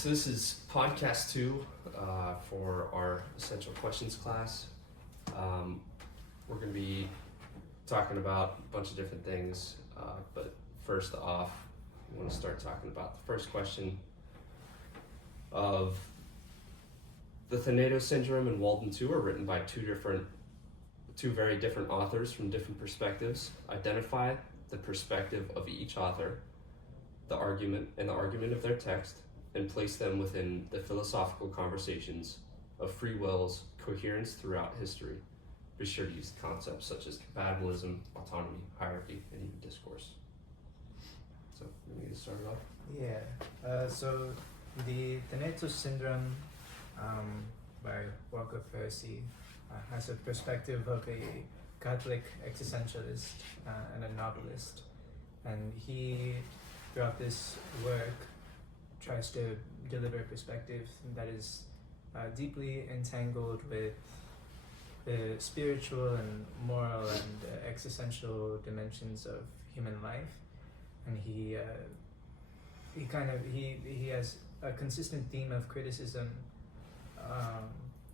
So this is podcast 2 for our essential questions class. We're going to be talking about a bunch of different things, but first off, we want to start talking about the first question of the Thanatos Syndrome and Walden 2 are written by two very different authors from different perspectives. Identify the perspective of each author, the argument of their text, and place them within the philosophical conversations of free will's coherence throughout history. Be sure to use concepts such as compatibilism, autonomy, hierarchy, and even discourse. So, we need to start it off. Yeah. So the Thanatos Syndrome by Walker Percy has a perspective of a Catholic existentialist and a novelist, and he, throughout this work, tries to deliver a perspective that is deeply entangled with the spiritual and moral and existential dimensions of human life, and he has a consistent theme of criticism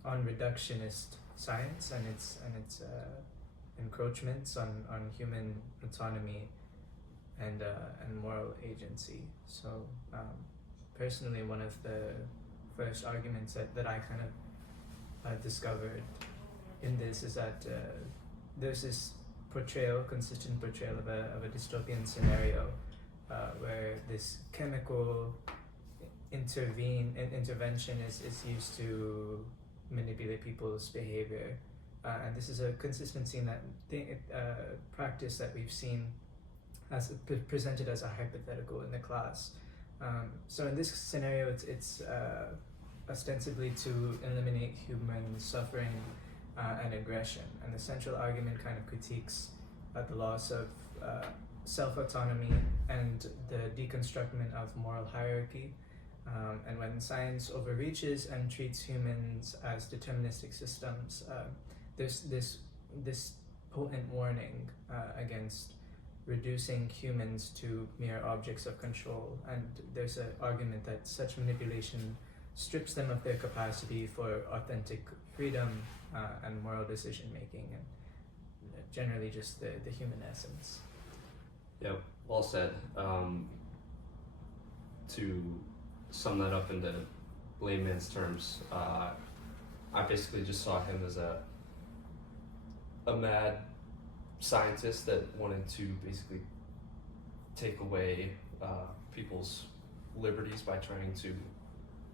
on reductionist science and its encroachments on human autonomy and moral agency. So personally, one of the first arguments that I kind of discovered in this is that there's this consistent portrayal of a dystopian scenario where this chemical intervention is used to manipulate people's behavior, and this is a consistent practice that we've seen as presented as a hypothetical in the class. So in this scenario, it's ostensibly to eliminate human suffering and aggression, and the central argument kind of critiques the loss of self-autonomy and the deconstruction of moral hierarchy, and when science overreaches and treats humans as deterministic systems, there's this potent warning against reducing humans to mere objects of control, and there's an argument that such manipulation strips them of their capacity for authentic freedom and moral decision making, and generally just the human essence. Yeah, well said. To sum that up into layman's terms, I basically just saw him as a mad scientist that wanted to basically take away people's liberties by trying to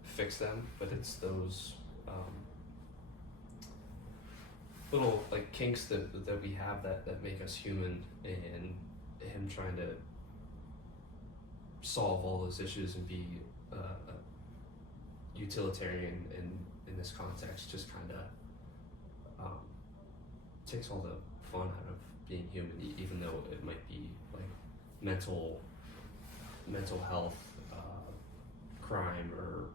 fix them, but it's those little like kinks that we have that make us human, and him trying to solve all those issues and be utilitarian in this context just kind of takes all the fun out of being human, even though it might be like mental health, crime, or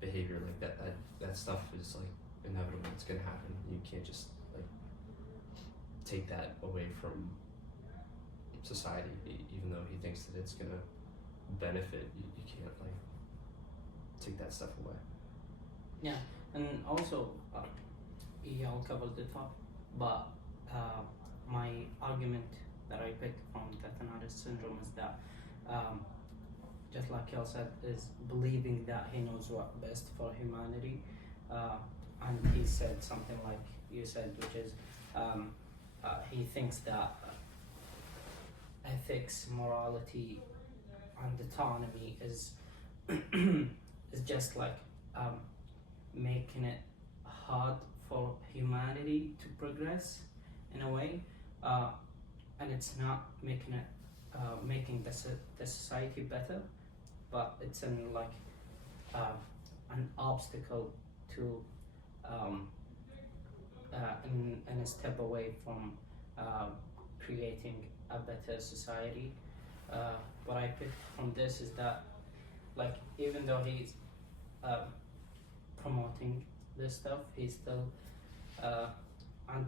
behavior like that stuff is like inevitable. It's gonna happen. You can't just like take that away from society, even though he thinks that it's gonna benefit. You can't like take that stuff away. Yeah, and also he all covered the top, but my argument that I picked from the Thanatos Syndrome is that just like Kel said, is believing that he knows what's best for humanity, and he said something like you said, which is he thinks that ethics, morality, and autonomy is is just like making it hard for humanity to progress in a way, and it's not making it making the society better, but it's an obstacle to and a step away from creating a better society. What I picked from this is that, like, even though he's promoting this stuff, he's still and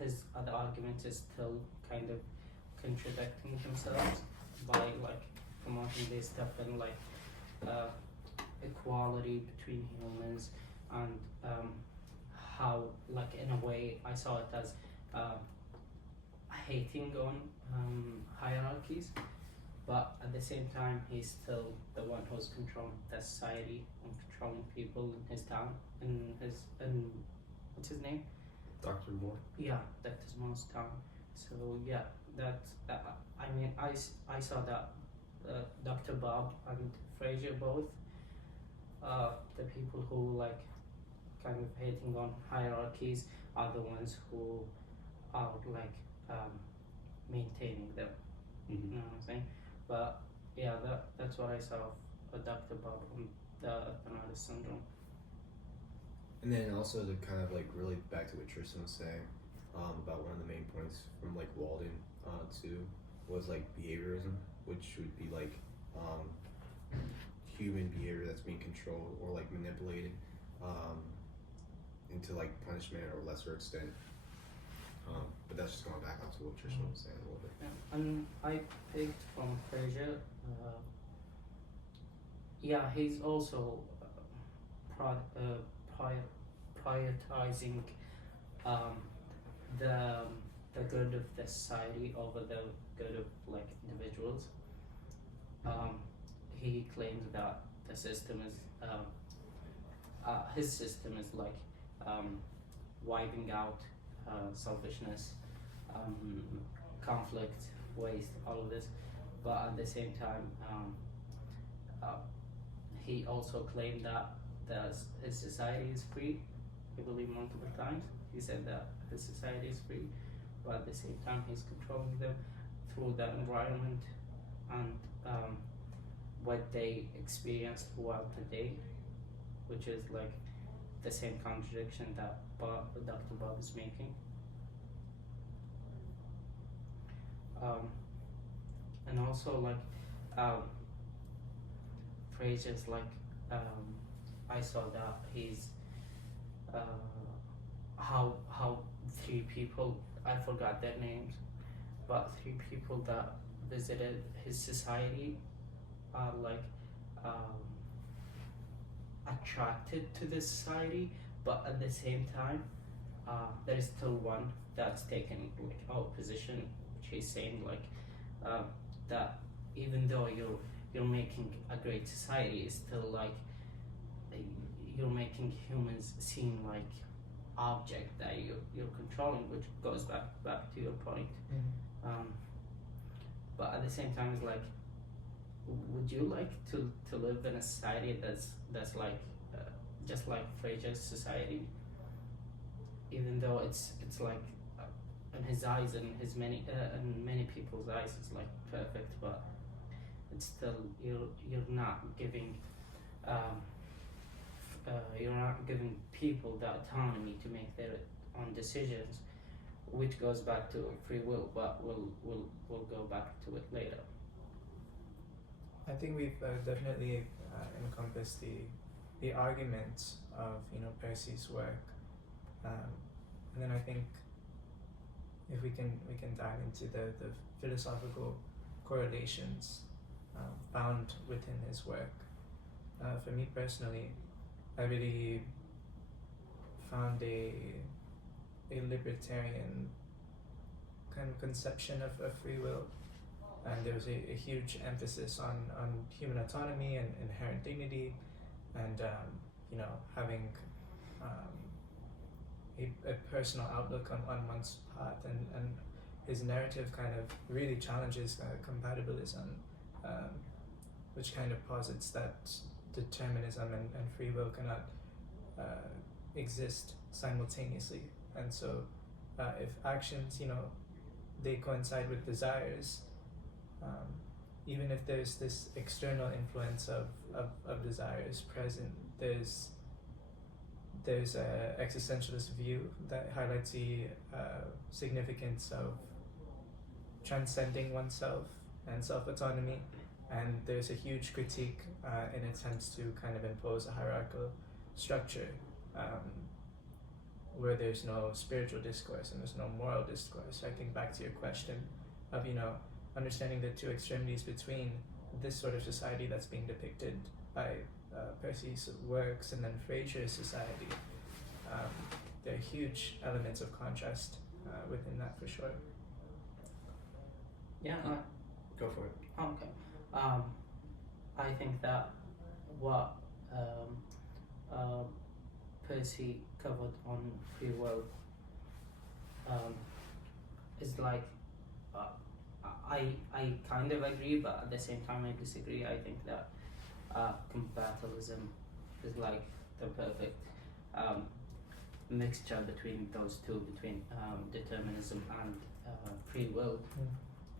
his other argument is still kind of contradicting themselves by like promoting this stuff and like equality between humans, and how, like, in a way, I saw it as hating on hierarchies, but at the same time, he's still the one who's controlling the society and controlling people in his town, in what's his name? Dr. Moore. Yeah, that is Moore's town. So yeah, that I mean, I saw that Dr. Bob and Fraser both, the people who like kind of hating on hierarchies are the ones who are like maintaining them. You know what I'm saying? But yeah, that's what I saw of Dr. Bob on the Athanatos syndrome. And then also to kind of like relate back to what Tristan was saying about one of the main points from like Walden too was like behaviorism, which would be like human behavior that's being controlled or like manipulated into like punishment or lesser extent. But that's just going back onto what Tristan was saying a little bit. Yeah, and I picked from Fraser. Yeah, he's also prioritizing the good of the society over the good of like individuals. He claims that the system is his system is like wiping out selfishness, conflict, waste, all of this. But at the same time, he also claimed that his society is free. I believe multiple times he said that his society is free, but at the same time he's controlling them through the environment and what they experience throughout the day, which is like the same contradiction that Dr. Bob is making. And also like Fraser's like I saw that he's how three people, I forgot their names, but three people that visited his society are like attracted to this society, but at the same time there is still one that's taken like our position, which he's saying like that even though you're making a great society, it's still like you're making humans seem like object that you're controlling, which goes back to your point. But at the same time, it's like, would you like to live in a society that's like just like Fraser's society, even though it's like in his eyes and his many in many people's eyes it's like perfect, but it's still you're not giving people the autonomy to make their own decisions, which goes back to free will, but we'll go back to it later. I think we've definitely encompassed the arguments of Percy's work, and then I think if we can dive into the philosophical correlations found within his work. For me personally, I really found a libertarian kind of conception of free will, and there was a huge emphasis on human autonomy and inherent dignity, and having a personal outlook on one's path, and his narrative kind of really challenges compatibilism, which kind of posits that determinism and free will cannot exist simultaneously. And so if actions they coincide with desires, even if there's this external influence of desires present, there's a existentialist view that highlights the significance of transcending oneself and self-autonomy, and there's a huge critique in attempts to kind of impose a hierarchical structure where there's no spiritual discourse and there's no moral discourse. I think back to your question of understanding the two extremities between this sort of society that's being depicted by Percy's works and then Fraser's society, there are huge elements of contrast within that for sure. Yeah. Go for it. Okay. I think that what Percy covered on free will is like I kind of agree, but at the same time I disagree. I think that compatibilism is like the perfect mixture between those two, between determinism and free will.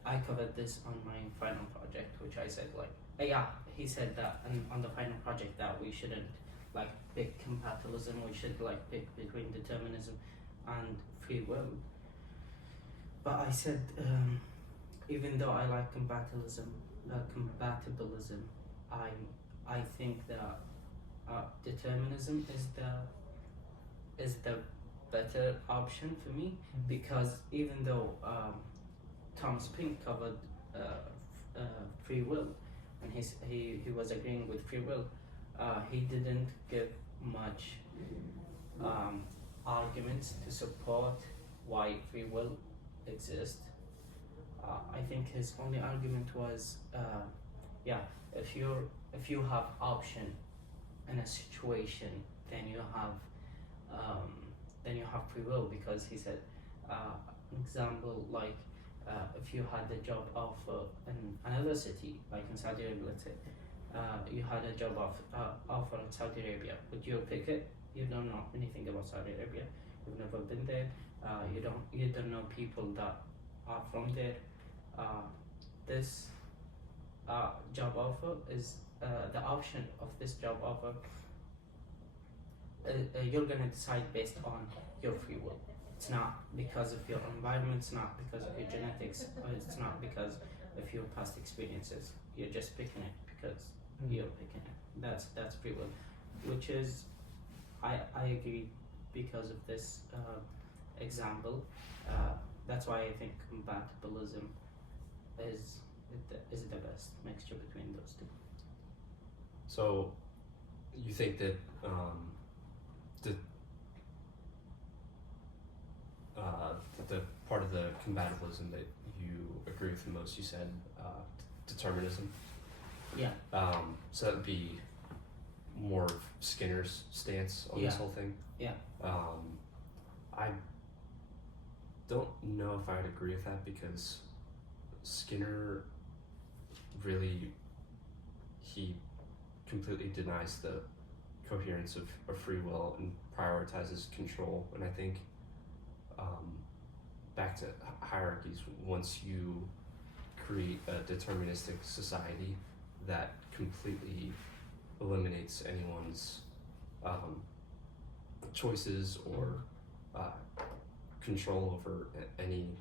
I covered this on my final project, which I said like, yeah, he said that on the final project that we shouldn't like pick compatibilism, we should like pick between determinism and free will. But I said, even though I like compatibilism, I think that determinism is the better option for me, because even though Thomas Pink covered free will, and he was agreeing with free will, he didn't give much arguments to support why free will exists. I think his only argument was, if you have option in a situation, then you have free will, because he said, an example like, if you had a job offer in another city, like in Saudi Arabia, let's say, you had a job offer in Saudi Arabia, would you pick it? You don't know anything about Saudi Arabia. You've never been there. You don't know people that are from there. This job offer is the option of this job offer. You're gonna decide based on your free will. It's not because of your environment. It's not because of your genetics. Or it's not because of your past experiences. You're just picking it because you're picking it. That's free will, which is, I agree because of this example. That's why I think compatibilism is the best mixture between those two. So, you think that the part of the compatibilism that you agree with the most, you said determinism. Yeah. So that would be more of Skinner's stance on this Yeah. whole thing. Yeah. I don't know if I'd agree with that, because Skinner really, he completely denies the coherence of free will and prioritizes control. And I think back to hierarchies, once you create a deterministic society, that completely eliminates anyone's choices or control over any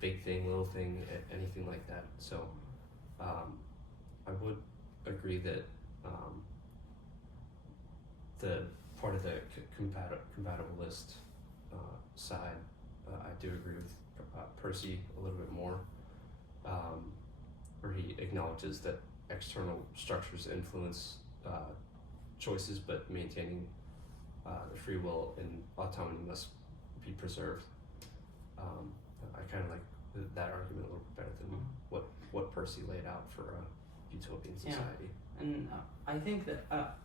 big thing, little thing, anything like that. So I would agree that the part of the compatibilist side, I do agree with Percy a little bit more, where he acknowledges that external structures influence choices, but maintaining the free will and autonomy must be preserved. I kind of like that argument a little bit better than what Percy laid out for a utopian society. Yeah. And I think that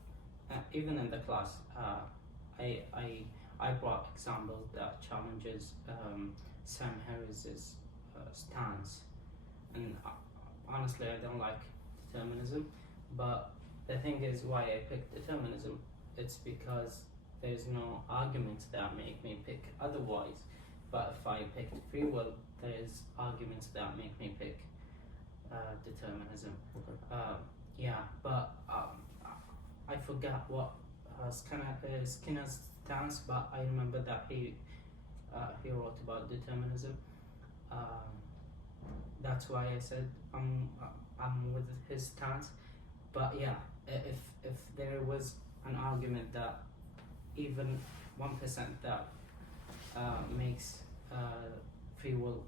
even in the class, I brought examples that challenges Sam Harris's stance, and honestly I don't like determinism, but the thing is why I picked determinism, it's because there's no arguments that make me pick otherwise. But if I picked free will, there's arguments that make me pick determinism. Okay. But I forgot what Skinner's stance, but I remember that he wrote about determinism. That's why I said I'm with his stance. But yeah, if there was an argument that even 1% that makes free will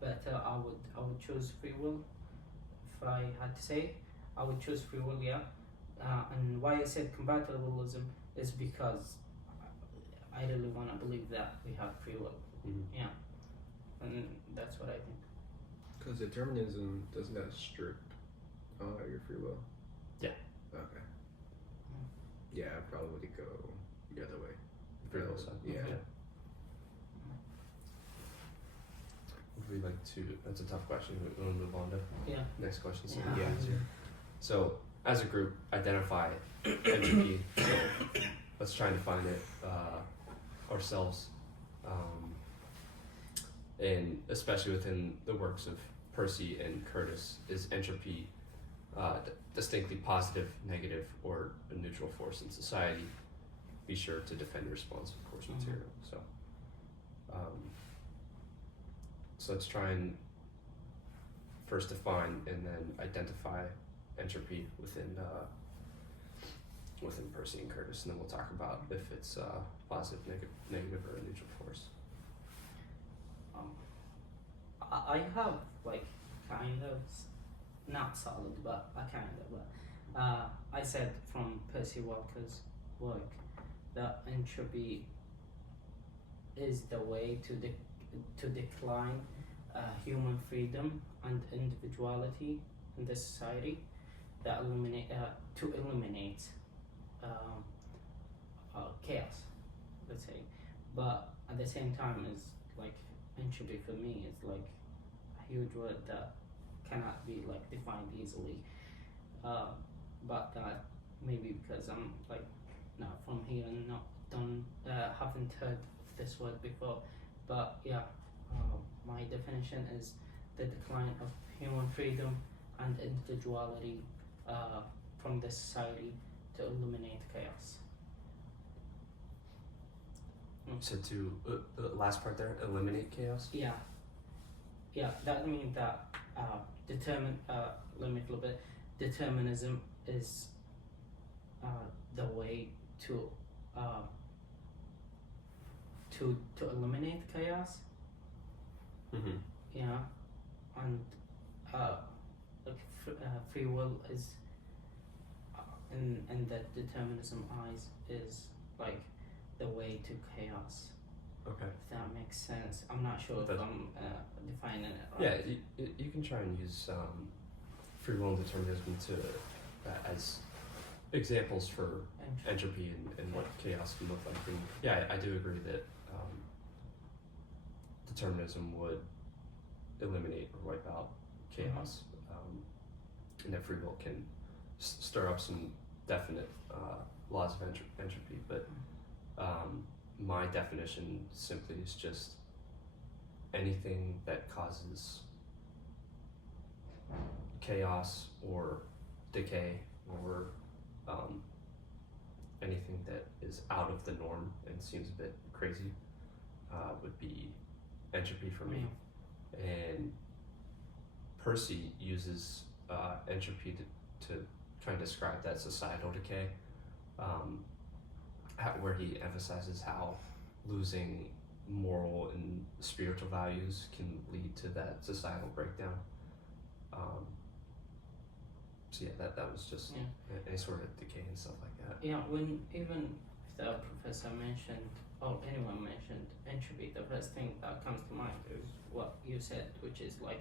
better, I would choose free will. If I had to say, I would choose free will, yeah. and why I said compatibilism is because I really want to believe that we have free will. Mhm. Yeah, and that's what I think. Because determinism doesn't that strip your free will? Yeah. Okay. Yeah, I probably would go the other way. Free will side. Yeah. Okay. Would we like to? That's a tough question. We want to move on to Yeah. next question. So Yeah. easier. So as a group, identify entropy. Let's try and define it ourselves, and especially within the works of Percy and Curtis, is entropy distinctly positive, negative, or a neutral force in society? Be sure to defend your response with course Mhm. material. So let's try and first define and then identify entropy within Percy and Curtis, and then we'll talk about if it's positive, negative, or a neutral force. I have like kind of not solid, but I kind of. But I said from Percy Walker's work that entropy is the way to decline human freedom and individuality in the society that eliminate chaos, let's say. But at the same time, is like entropy for me is like a huge word that cannot be like defined easily. But that maybe because I'm like not from here and not done haven't heard of this word before. But yeah, my definition is the decline of human freedom and individuality from the society to eliminate chaos. So to the last part there, eliminate chaos. Yeah, that means that let me flip it. Determinism is the way to eliminate chaos. Mm-hmm. Yeah, and like free will is in the determinism eyes is like the way to chaos. Okay. If that makes sense. I'm not sure if That- I'm defining it Yeah, right. you can try and use free will and determinism to as examples for entropy and what chaos can look like. And yeah, I do agree that determinism would eliminate or wipe out chaos, and that free will can stir up some definite laws of entropy. But my definition simply is just anything that causes chaos or decay or anything that is out of the norm and seems a bit crazy would be entropy for me. And Percy uses entropy to try and describe that societal decay, where he emphasizes how losing moral and spiritual values can lead to that societal breakdown. So yeah, that was just any sort of decay and stuff like that. Yeah, when even if the professor mentioned or anyone mentioned entropy, the first thing that comes to mind is what you said, which is like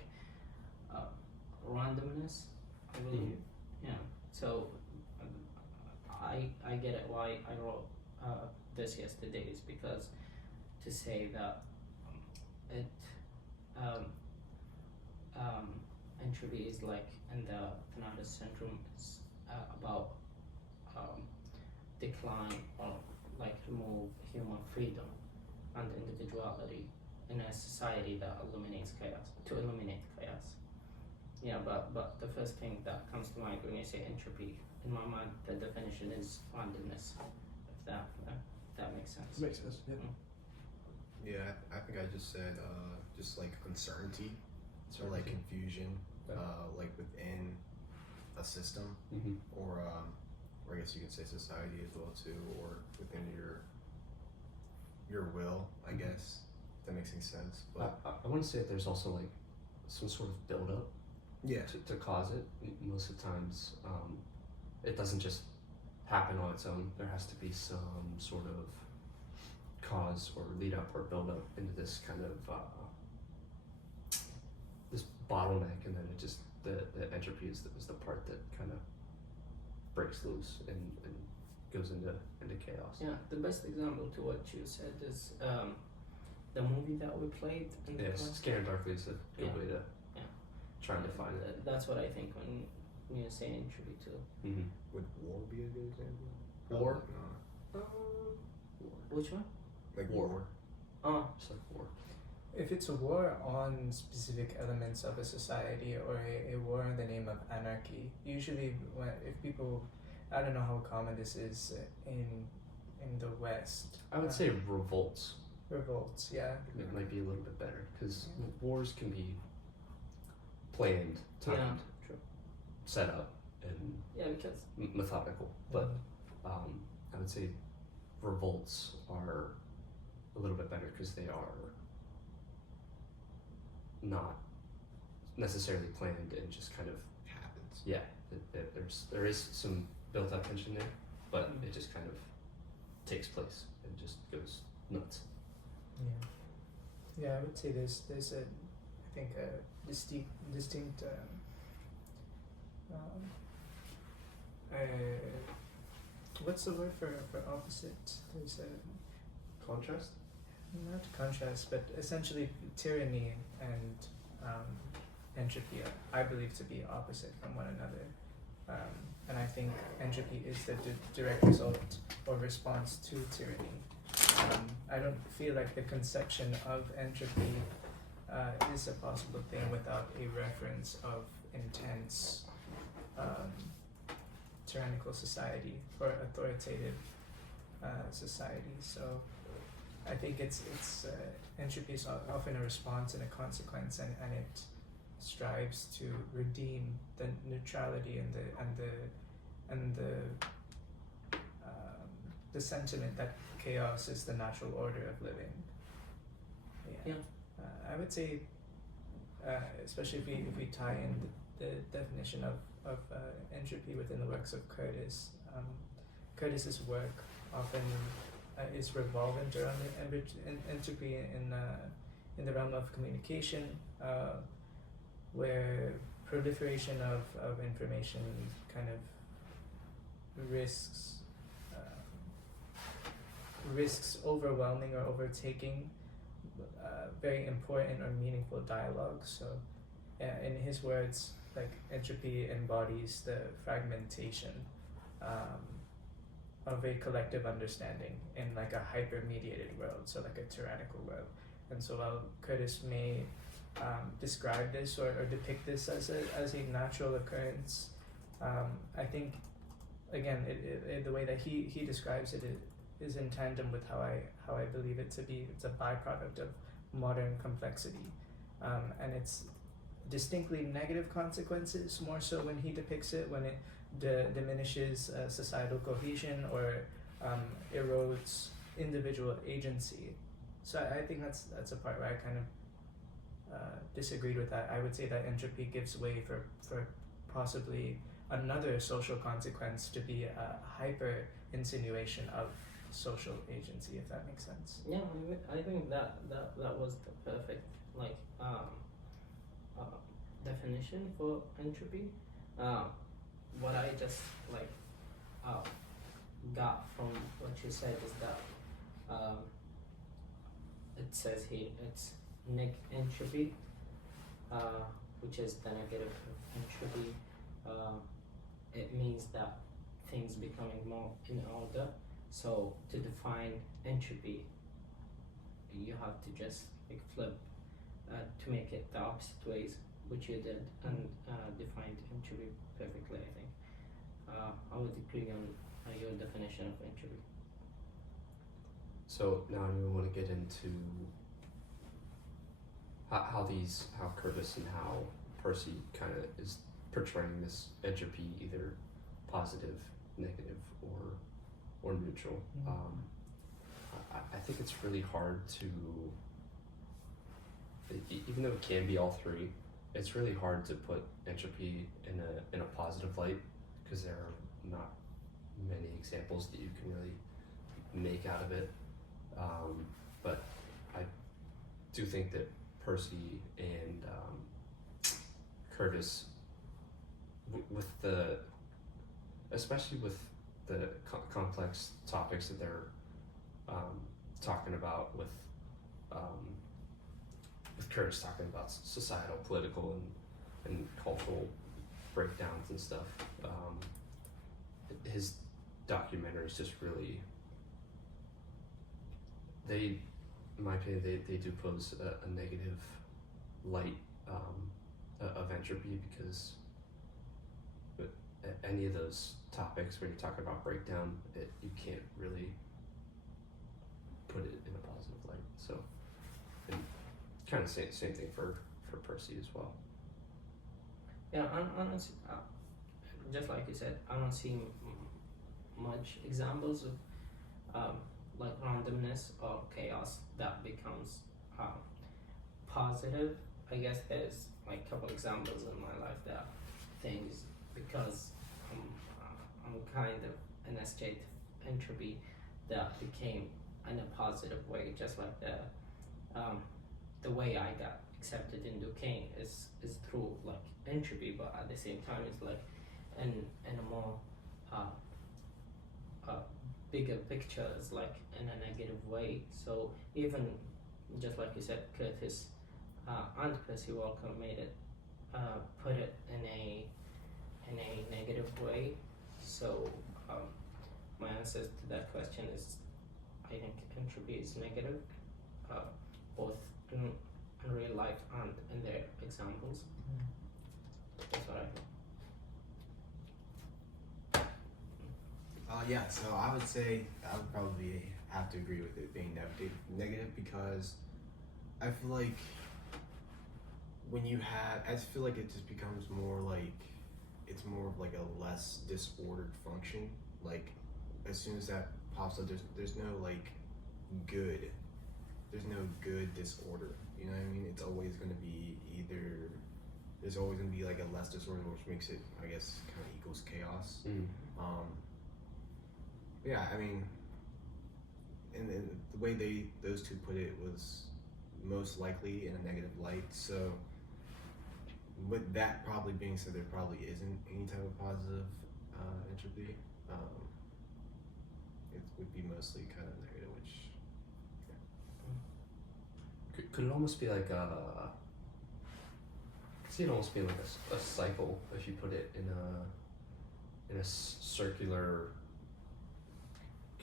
randomness, I believe. Yeah. So I get it why I wrote this yesterday is because to say that it entropy is like in the Thanatos syndrome is about decline or like remove human freedom and individuality in a society that eliminates chaos to eliminate chaos. Yeah, but the first thing that comes to mind when you say entropy, in my mind the definition is randomness. If that makes sense. Makes sense. Yeah. Yeah, I think I just said just like uncertainty or like confusion, like within a system, Mm-hmm. or I guess you could say society as well too, or within your will, I guess. If that makes any sense. But I want to say that there's also like some sort of buildup yeah, to cause it. Most of the times, it doesn't just happen on its own. There has to be some sort of cause or lead up or build up into this kind of this bottleneck, and then it just the entropy is the part that kind of breaks loose and goes into chaos. Yeah, the best example to what you said is the movie that we played in the Yes, class. Scanner Darkly is a good Yeah. way to Yeah. try and define it. That's what I think when you say entropy too. Mm-hmm. Would war be a good example? War? Probably Which one? not. Like War. war. Oh, Just like war. If it's a war on specific elements of a society or a war in the name of anarchy, usually if people, I don't know how common this is in the West. I would say revolts. Revolts, yeah. It might be a little bit better because wars can be planned, timed, yeah, true. set up, and Yeah, because methodical. But I would say revolts are a little bit better because they are not necessarily planned and just kind of Happens. there is some built up tension there, but it just kind of takes place and just goes nuts. Yeah, I would say there's a, I think a distinct what's the word for opposite? There's a Contrast? not contrast, but essentially tyranny and entropy I believe to be opposite from one another, and I think entropy is the direct result or response to tyranny. I don't feel like the conception of entropy is a possible thing without a reference of intense tyrannical society or authoritative society. So I think it's entropy is often a response and a consequence, and it strives to redeem the neutrality and the sentiment that chaos is the natural order of living. Yeah. I would say, especially if we tie in the definition of entropy within the works of Curtis. Curtis's work often is revolvent around entropy in the realm of communication, where proliferation of information kind of risks overwhelming or overtaking very important or meaningful dialogue. So in his words, like entropy embodies the fragmentation of a collective understanding in like a hyper-mediated world, so like a tyrannical world. And so while Curtis may describe this or depict this as a natural occurrence, I think again the way that he describes it is in tandem with how I believe it to be. It's a byproduct of modern complexity, and it's distinctly negative consequences, more so when he depicts it, when it diminishes societal cohesion or erodes individual agency. So I think that's a part where I kind of disagreed with that. I would say that entropy gives way for possibly another social consequence to be a hyper insinuation of social agency, if that makes sense. yeah, I think that was the perfect definition for entropy. What I just got from what you said is that it says here it's entropy, which is the negative of entropy. It means that things becoming more in order. So to define entropy, you have to just flip to make it the opposite ways, which you did, and defined entropy perfectly, I think. I would agree on your definition of entropy. So now we want to get into how Curtis and how Percy kind of is portraying this entropy, either positive, negative, or neutral. I think it's really hard to, even though it can be all three, it's really hard to put entropy in a positive light, because there are not many examples that you can really make out of it. But I do think that Percy and Curtis, with the, especially with the complex topics that they're talking about, with Curtis talking about societal, political, and cultural breakdowns and stuff. His documentaries just really, in my opinion, they do pose a negative light of entropy, because any of those topics when you're talking about breakdown, you can't really put it in a positive light. So, and kind of same thing for Percy as well. Yeah, I don't see, just like you said, I don't see much examples of like randomness or chaos that becomes positive. I guess there's like a couple examples in my life that things, because I'm kind of in a state of entropy, that became in a positive way, just like the way I got accepted in Duquesne is through like entropy, but at the same time it's like in a more bigger picture, is like in a negative way. So even just like you said, Curtis and Percy Walker made it put it in a negative way. So my answer to that question is, I think entropy is negative, both in real life and in their examples. That's what I think. Yeah, so I would say I would probably have to agree with it being negative, because I feel like I feel like it just becomes more like, it's more of like a less disordered function. Like as soon as that pops up, there's no like good, there's no good disorder. You know what I mean? It's always going to be either, there's always going to be like a less disorder, which makes it, I guess, kind of equals chaos. Yeah, I mean, and the way those two put it was most likely in a negative light. So with that probably being said, there probably isn't any type of positive entropy. It would be mostly kind of negative, which Could it almost be like I see it almost being like a cycle if you put it in a circular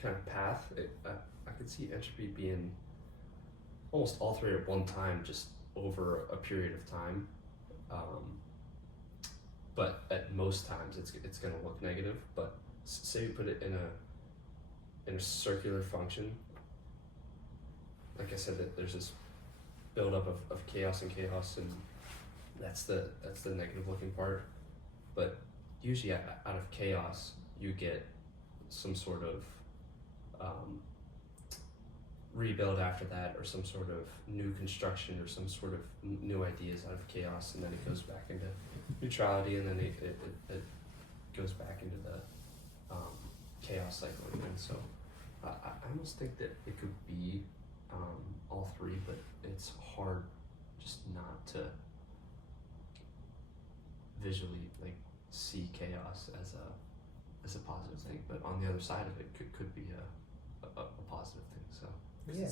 kind of path. I could see entropy being almost all three at one time, just over a period of time. But at most times it's going to look negative. But say you put it in a circular function. Like I said, that there's this buildup of chaos, and that's the negative looking part. But usually out of chaos you get some sort of rebuild after that, or some sort of new construction, or some sort of new ideas out of chaos, and then it goes back into neutrality, and then it goes back into the chaos cycle again. So I almost think that it could be all three, but it's hard just not to visually like see chaos as a positive thing. But on the other side of it could be a positive thing. So. Yeah. it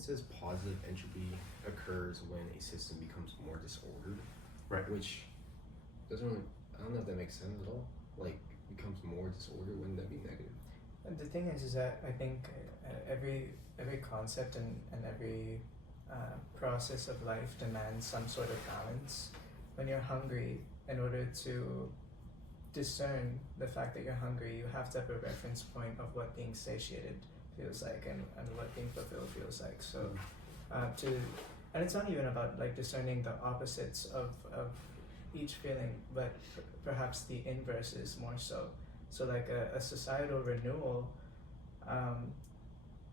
says positive entropy occurs when a system becomes more disordered. Right. Which doesn't really, I don't know if that makes sense at all. Like, becomes more disordered, wouldn't that be negative? And the thing is that I think every concept and every process of life demands some sort of balance. When you're hungry, in order to discern the fact that you're hungry, you have to have a reference point of what being satiated feels like, and what being fulfilled feels like. So and it's not even about like discerning the opposites of each feeling, but perhaps the inverses more so. So like a societal renewal,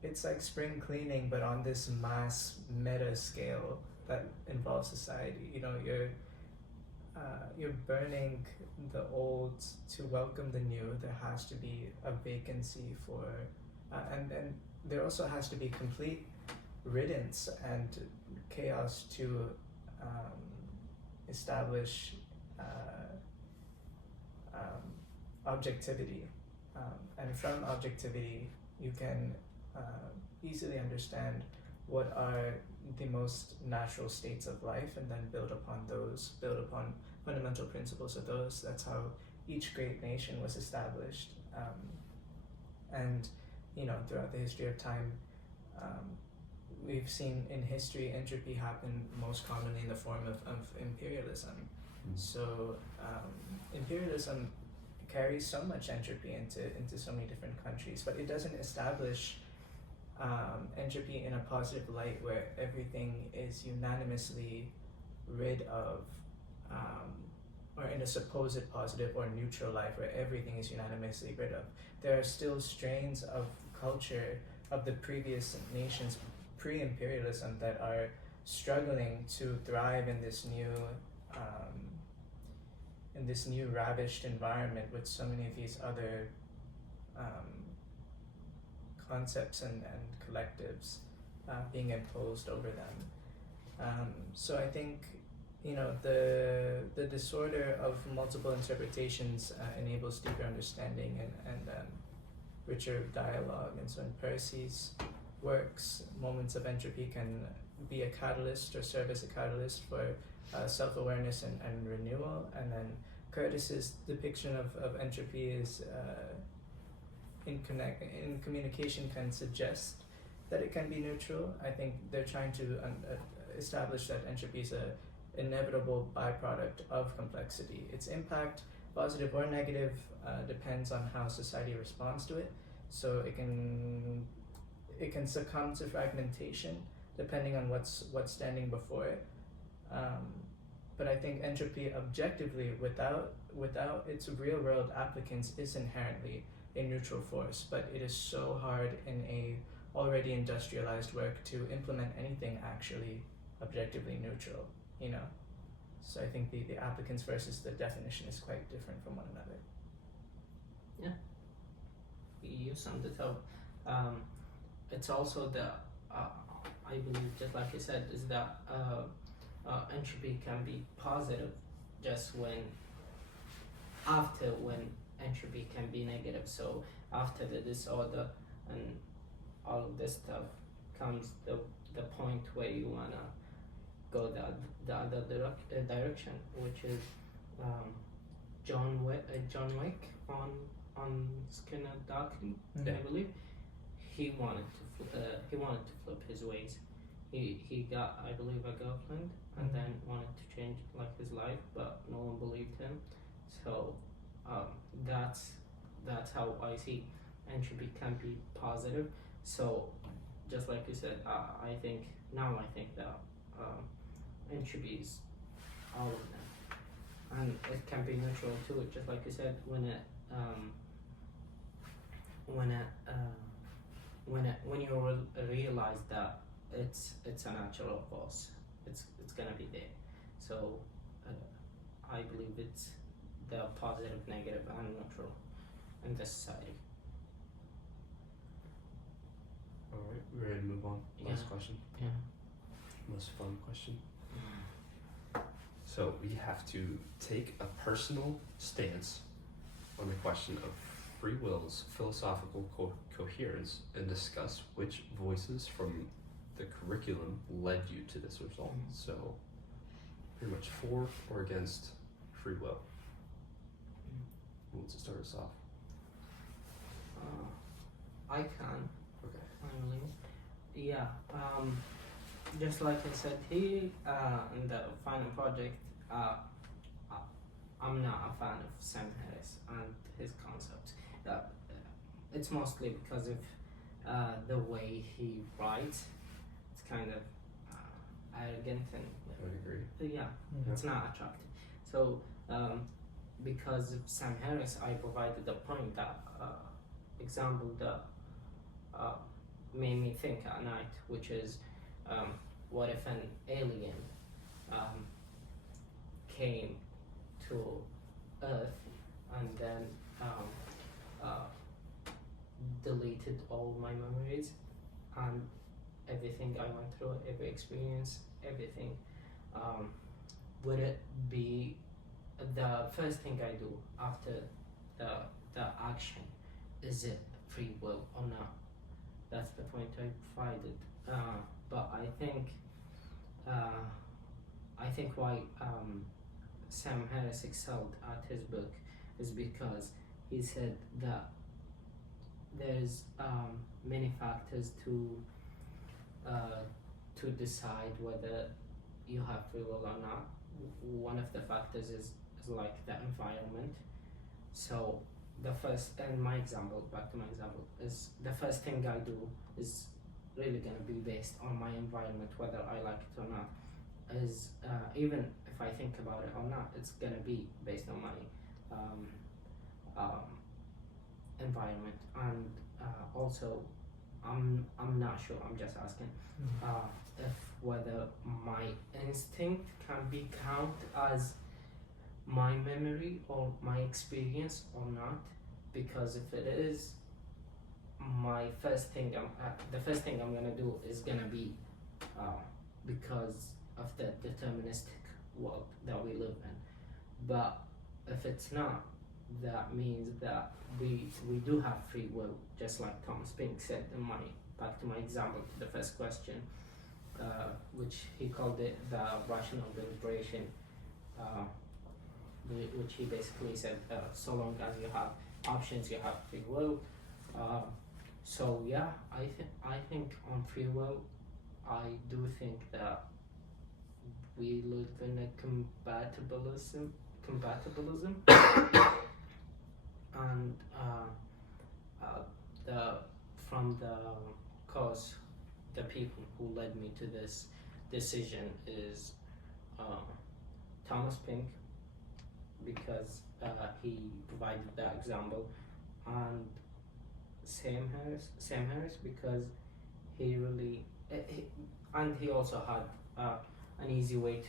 it's like spring cleaning, but on this mass meta scale that involves society. You know, you're burning the old to welcome the new. There has to be a vacancy for, and then there also has to be complete riddance and chaos to establish objectivity. And from objectivity, you can easily understand what are the most natural states of life, and then build upon those, build upon fundamental principles of those. That's how each great nation was established. And throughout the history of time, we've seen in history entropy happen most commonly in the form of imperialism. So imperialism carries so much entropy into so many different countries, but it doesn't establish entropy in a positive light where everything is unanimously rid of, or in a supposed positive or neutral light where everything is unanimously rid of. There are still strains of culture of the previous nations pre-imperialism that are struggling to thrive in this new ravished environment with so many of these other concepts and collectives being imposed over them. So I think the disorder of multiple interpretations enables deeper understanding and richer dialogue. And so in Percy's works, moments of entropy can be a catalyst or serve as a catalyst for self-awareness and renewal. And then Curtis's depiction of entropy is in communication can suggest that it can be neutral. I think they're trying to establish that entropy is a inevitable byproduct of complexity. Its impact, positive or negative, depends on how society responds to it. So it can succumb to fragmentation depending on what's standing before it. But I think entropy objectively, without its real world applicants, is inherently a neutral force. But it is so hard in a already industrialized work to implement anything actually objectively neutral, So I think the applicants versus the definition is quite different from one another. Yeah, you summed it up. It's also the I believe, just like you said, is that entropy can be positive just when entropy can be negative. So after the disorder and all of this stuff comes the point where you wanna go the other direction, which is John Wick on Skinner Darkly, I believe. He wanted to flip his ways. He got, I believe, a girlfriend, and then wanted to change his life, but no one believed him. So that's how I see entropy can be positive. So just like you said, I think that entropy is all of them, and it can be neutral too. Just like you said, when you realize that it's a natural force, it's gonna be there. So I believe it's the positive, negative, and neutral in the society. All right, we're ready to move on. Last question. Yeah. Most fun question. So we have to take a personal stance on the question of free will's philosophical coherence and discuss which voices from the curriculum led you to this result. So pretty much for or against free will. Who wants to start us off? I can. Okay. Finally. Yeah. Just like I said, he in the final project, I'm not a fan of Sam Harris and his concepts. It's mostly because of the way he writes. It's kind of arrogant and I would agree. yeah, it's not attractive. So because of Sam Harris, I provided a point that example that made me think at night, which is what if an alien came to Earth and then deleted all my memories and everything I went through, every experience, everything, would it be the first thing I do after the action? Is it free will or not? That's the point I provided. But I think why Sam Harris excelled at his book is because he said that there's many factors to decide whether you have free will or not. One of the factors is like the environment. So the first, and my example, back to my example, is the first thing I do is really gonna be based on my environment, whether I like it or not. Is even if I think about it or not, it's gonna be based on my environment. And also, I'm not sure. I'm just asking if whether my instinct can be counted as my memory or my experience or not. Because if it is, my first thing, the first thing I'm gonna do is gonna be because of the deterministic world that we live in. But if it's not, that means that we do have free will, just like Thomas Pink said in my, back to my example, the first question, which he called it the rational deliberation, which he basically said, so long as you have options, you have free will. So yeah, I think on free will, I do think that we live in a compatibilism, and from the cause, the people who led me to this decision is Thomas Pink, because he provided that example, and Sam Harris because he really, and he also had an easy way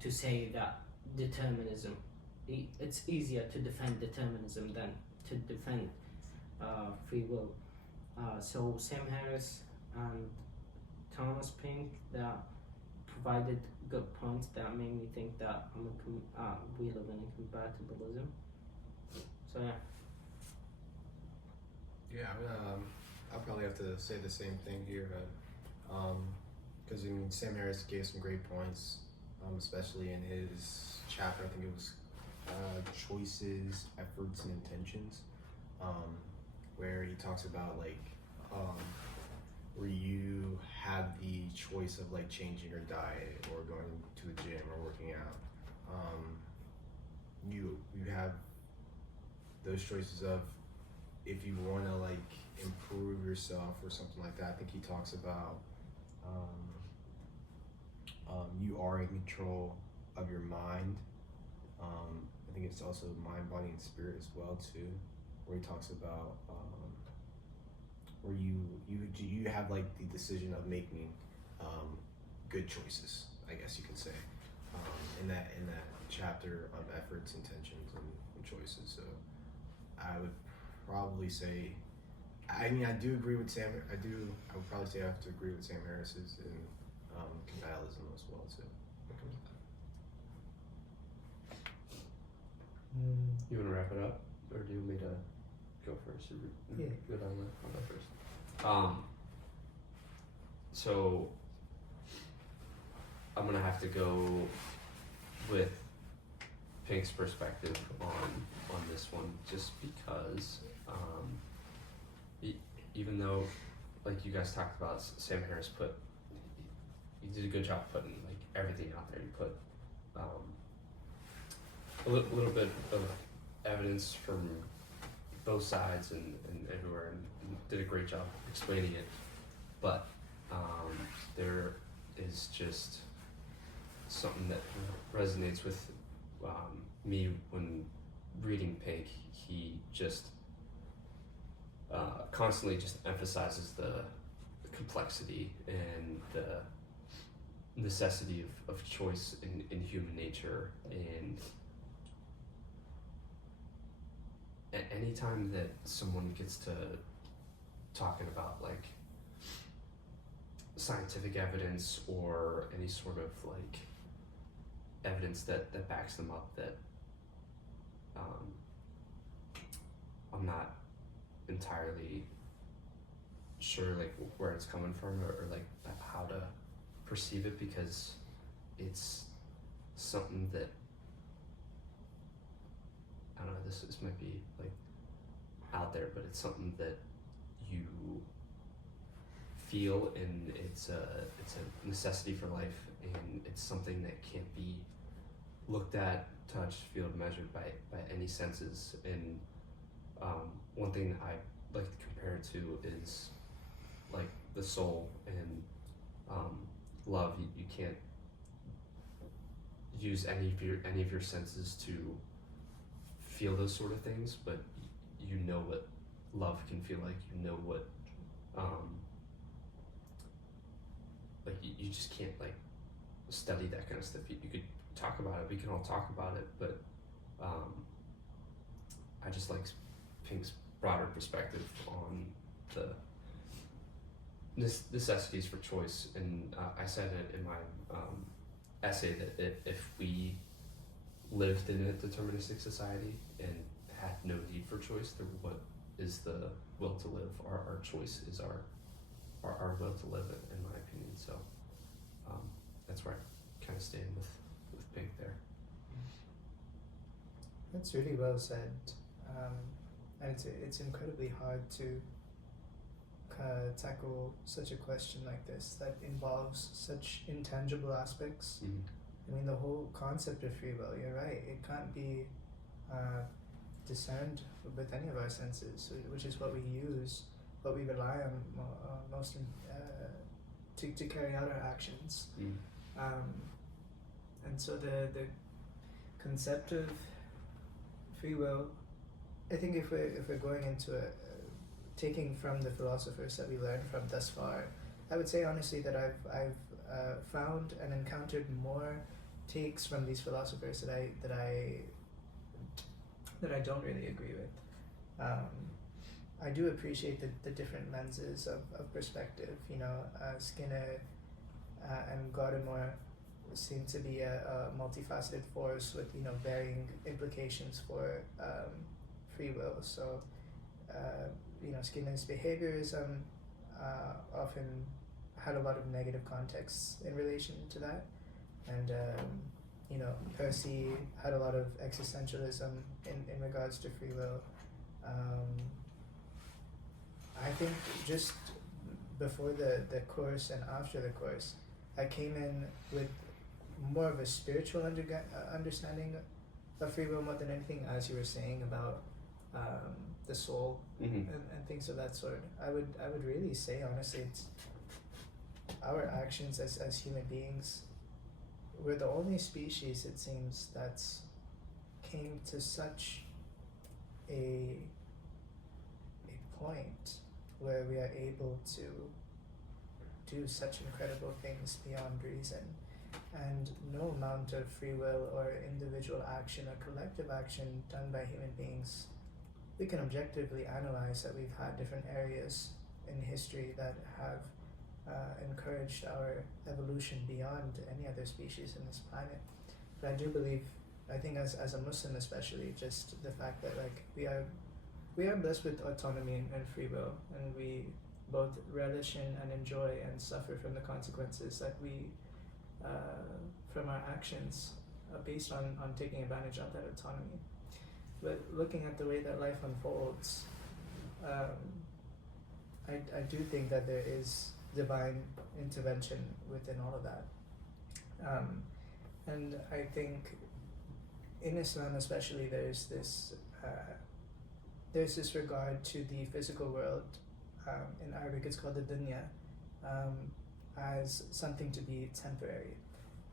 to say that determinism. It's easier to defend determinism than to defend free will. So Sam Harris and Thomas Pink that provided good points that made me think that we live in incompatibilism. So yeah. Yeah, I'll probably have to say the same thing here, because I mean, Sam Harris gave some great points, especially in his chapter. I think it was choices, efforts, and intentions, where he talks about like where you have the choice of like changing your diet or going to the gym or working out. You have those choices of if you want to like improve yourself or something like that. I think he talks about you are in control of your mind. I think it's also mind, body, and spirit as well too, where he talks about where you have like the decision of making good choices, I guess you could say, in that chapter of efforts, intentions, and choices. So I would probably say, I mean, I do agree with Sam. I would probably say I have to agree with Sam Harris's in compatibilism as well too. You want to wrap it up, or do you want me to go first? Or Yeah. Good on that. I'll go first. So I'm gonna have to go with Pink's perspective on this one, just because even though, like you guys talked about, Sam Harris you did a good job putting like everything out there. You put a little bit of evidence from both sides and everywhere, and did a great job explaining it. But there is just something that resonates with me when reading Pink. He just constantly just emphasizes the complexity and the necessity of choice in human nature, and anytime that someone gets to talking about like scientific evidence or any sort of like evidence that backs them up, that I'm not entirely sure like where it's coming from, or like how to perceive it, because it's something that I don't know, this might be like out there, but it's something that you feel, and it's a necessity for life, and it's something that can't be looked at, touched, felt, measured by any senses. And one thing I like to compare it to is like the soul and love. You can't use any of your senses to feel those sort of things, but you know what love can feel like. You know what like you just can't like study that kind of stuff. You could talk about it, we can all talk about it, but I just like Pink's broader perspective on the necessities for choice. And I said it in my essay that if we lived in a deterministic society and had no need for choice, then what is the will to live? Our choice is our will to live, in my opinion. So that's where I kind of stand with Pink there. That's really well said, and it's incredibly hard to tackle such a question like this that involves such intangible aspects. Mm-hmm. I mean, the whole concept of free will, you're right, it can't be discerned with any of our senses, which is what we use, what we rely on most to carry out our actions. And so the concept of free will, I think if we're going into taking from the philosophers that we learned from thus far, I would say honestly that I've found and encountered more takes from these philosophers that I don't really agree with. I do appreciate the different lenses of perspective. You know, Skinner and Gadamer seem to be a multifaceted force with, you know, varying implications for free will. So you know, Skinner's behaviorism often had a lot of negative contexts in relation to that, and you know, Percy had a lot of existentialism in regards to free will. I think just before the course and after the course, I came in with more of a spiritual understanding of free will more than anything, as you were saying about the soul. Mm-hmm. and things of that sort. I would really say honestly, it's our actions as human beings. We're the only species, it seems, that's came to such a point where we are able to do such incredible things beyond reason, and no amount of free will or individual action or collective action done by human beings, we can objectively analyze that we've had different areas in history that have encouraged our evolution beyond any other species in this planet. But I do believe, I think as a Muslim especially, just the fact that like we are blessed with autonomy and free will, and we both relish in and enjoy and suffer from the consequences that we from our actions based on taking advantage of that autonomy. But looking at the way that life unfolds, I do think that there is divine intervention within all of that. And I think in Islam especially, there's this regard to the physical world. In Arabic it's called the dunya, as something to be temporary.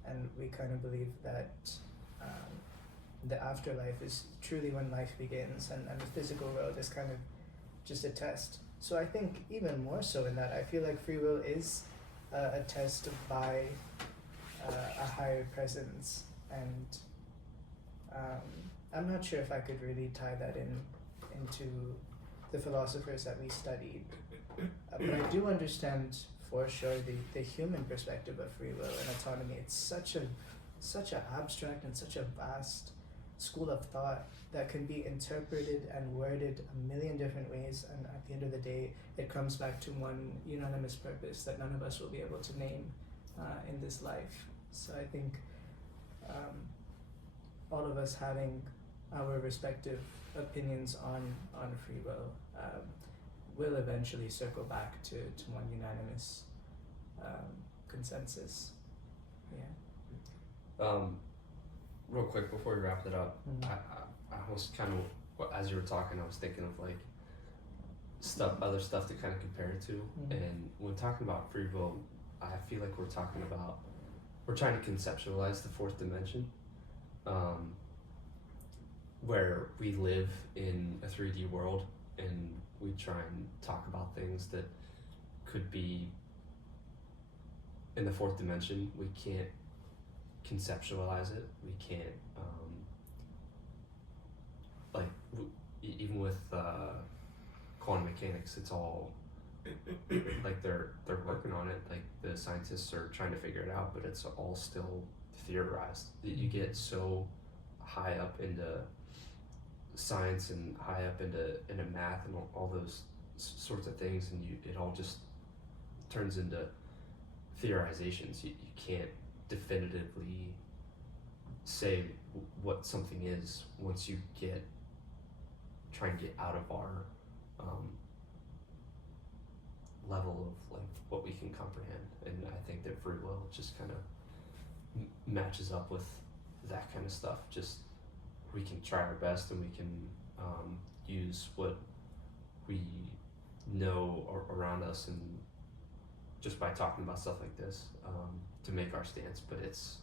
And we kind of believe that the afterlife is truly when life begins, and the physical world is kind of just a test. So I think even more so in that, I feel like free will is a test by a higher presence, and I'm not sure if I could really tie that in into the philosophers that we studied. But I do understand for sure the human perspective of free will and autonomy. It's such a abstract and such a vast school of thought that can be interpreted and worded a million different ways, and at the end of the day it comes back to one unanimous purpose that none of us will be able to name in this life. So I think all of us having our respective opinions on free will will eventually circle back to one unanimous consensus. Yeah. Real quick before we wrap it up, Mhm. I was kind of, as you were talking, I was thinking of like other stuff to kind of compare it to. Mhm. And when talking about free will, I feel like we're trying to conceptualize the fourth dimension, where we live in a 3D world and we try and talk about things that could be in the fourth dimension. We can't conceptualize it. We can't even with quantum mechanics, it's all like they're working on it. Like the scientists are trying to figure it out, but it's all still theorized. You get so high up into science and high up into math and all those sorts of things, and it all just turns into theorizations. You can't definitively say what something is once you try and get out of our level of like what we can comprehend. And I think that free will just kind of matches up with that kind of stuff. Just we can try our best and we can use what we know around us, and just by talking about stuff like this to make our stance, but it's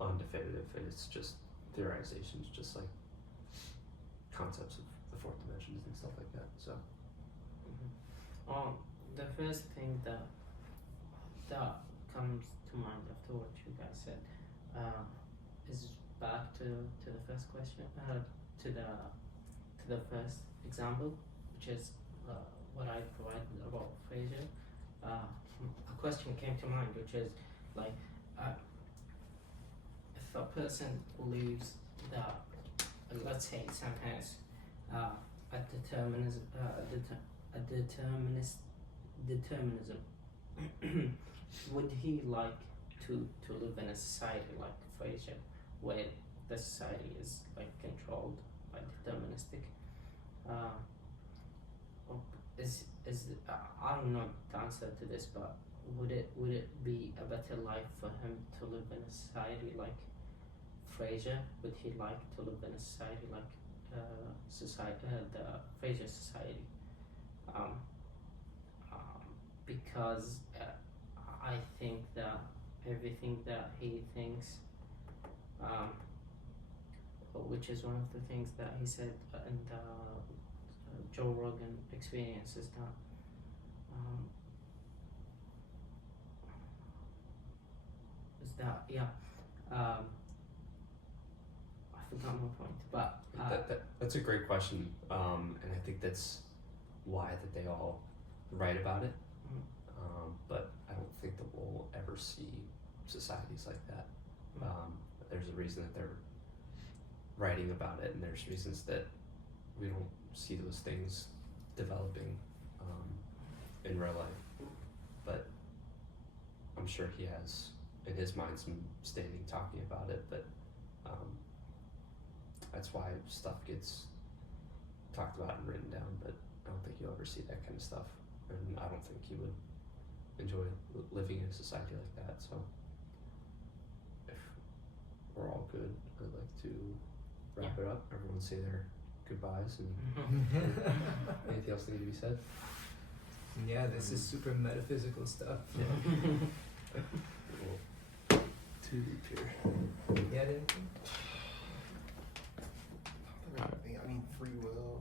undefinitive and it's just theorizations, just like concepts of the fourth dimensions and stuff like that. So the first thing that comes to mind after what you guys said is back to the first question, to the first example, which is what I provided about Fraser. A question came to mind, which is like, if a person believes that, let's say, Sam has a determinism, would he like to live in a society like Fraser, where the society is like controlled by deterministic? I don't know the answer to this, but would it be a better life for him to live in a society like Fraser? Would he like to live in a society like the Fraser Society? Because I think that everything that he thinks, which is one of the things that he said in the Joe Rogan Experience, is that I forgot my point, but that's a great question, and I think that's why that they all write about it. But I don't think that we'll ever see societies like that. There's a reason that they're writing about it, and there's reasons that we don't see those things developing in real life. But I'm sure he has in his mind some standing talking about it, but that's why stuff gets talked about and written down. But I don't think you'll ever see that kind of stuff, and I don't think he would enjoy living in a society like that. So if we're all good, I'd like to wrap it up. Everyone say their goodbyes, and anything else need to be said? Yeah, this is super metaphysical stuff. Too deep here. Yeah, I mean, free will.